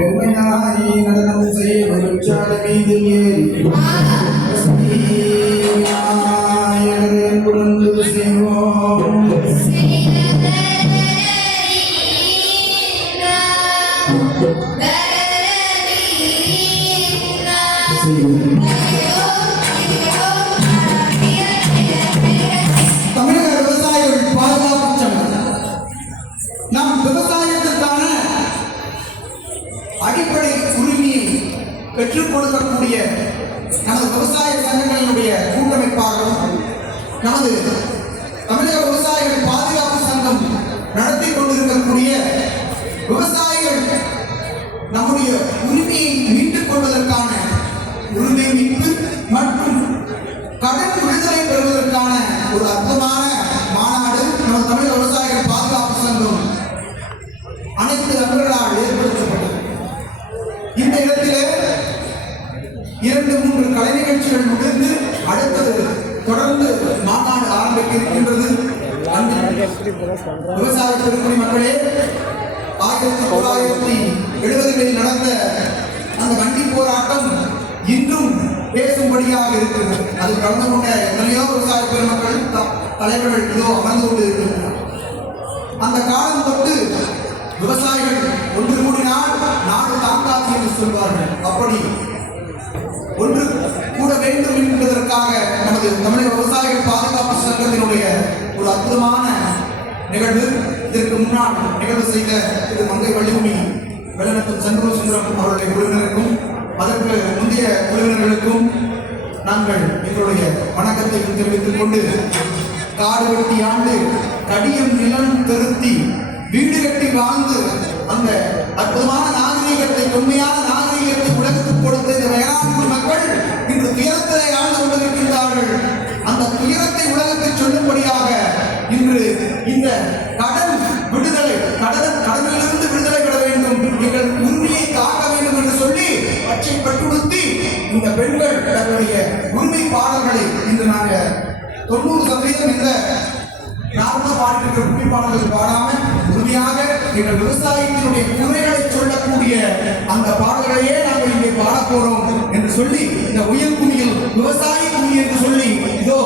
பெருமையாய் நடனம் செய்வரும் சாலை மீது ஏறி புரந்து செய்வோம். தமிழக விவசாயிகள் பாதுகாப்பு சங்கம் நம் விவசாயத்திற்கான அடிப்படை உரிமையை பெற்றுக் கொடுக்கக்கூடிய நமது விவசாய சங்கங்களினுடைய கூட்டமைப்பாகவும் நமது தமிழக விவசாயிகள் பாதுகாப்பு சங்கம் நடத்தி கொண்டிருக்கக்கூடிய விவசாயிகள் நம்முடைய உரிமையை மீட்டுக் கொள்வதற்கான உரிமை மீட்பு மற்றும் கடன் விடுதலை பெறுவதற்கான ஒரு அற்புதமான மாநாடு நமது தமிழக விவசாயிகள் பாதுகாப்பு சங்கம் அனைத்து நபர்களால் ஏற்படுத்தப்பட்டது. இந்த இடத்திலே 2-3 கலை நிகழ்ச்சிகள் முடிந்து அடுத்தது தொடர்ந்து மாநாடு ஆரம்பிக்க இருக்கின்றது. விவசாய பெருங்குடி மக்களே, 1970களில் நடந்த அந்த வண்டி போராட்டம் இன்றும் பேசும்படியாக இருக்கிறது. அது கலந்து கொண்ட எத்தனையோ விவசாய பெருமக்கள் தலைவர்கள் இதோ அமர்ந்து கொண்டு இருக்கின்றனர். அந்த காலம் தொட்டு விவசாயிகள் ஒன்று கூடினால் நாடு தாங்காது என்று சொல்வார்கள். அப்படி ஒன்று கூட வேண்டும் என்பதற்காக நமது தமிழக விவசாயிகள் பாதுகாப்பு சங்கத்தினுடைய ஒரு அற்புதமான நிகழ்வு. இதற்கு முன்னால் நிகழ்வு செய்த திரு மங்கை வள்ளிமணி வெள்ளநத்தம் சண்முக சுந்தரம் அவருடைய குழுவினருக்கும் அதற்கு முந்தைய குழுவினர்களுக்கும் நாங்கள் எங்களுடைய வணக்கத்தை தெரிவித்துக் கொண்டு, காடு வெட்டி ஆண்டு கடியம் நிலம் திருத்தி வீடு கட்டி வாழ்ந்து அந்த அற்புதமான நாகரீகத்தை, தொன்மையான நாகரீகத்தை உலகத்துக்கு கொடுத்த இந்த வேளாண்மை மக்கள் இன்று துயரத்திலே ஆழ்ந்து கொண்டிருக்கின்றார்கள். அந்த துயரத்தை உலகத்தை சொல்லும்படியாக இன்று இந்த கடன் விடுதலை, கடனிலிருந்து விடுதலை பெற வேண்டும், எங்கள் உரிமையை காக்க வேண்டும் என்று சொல்லி பச்சை பட்டுடுத்தி இந்த பெண்கள் தங்களுடைய உரிமை பாடல்களை இன்று நாங்கள் 90% இந்த நார்மலா பாடிட்டு உரிமை பாடல்கள் பாடாம உறுதியாக எங்கள் விவசாயத்தினுடைய குறைகளை சொல்லக்கூடிய அந்த பாடல்களையே நாங்கள் இங்கே பாட போறோம் என்று சொல்லி இந்த உயர் குடியில் விவசாய குடி என்று சொல்லி இதோ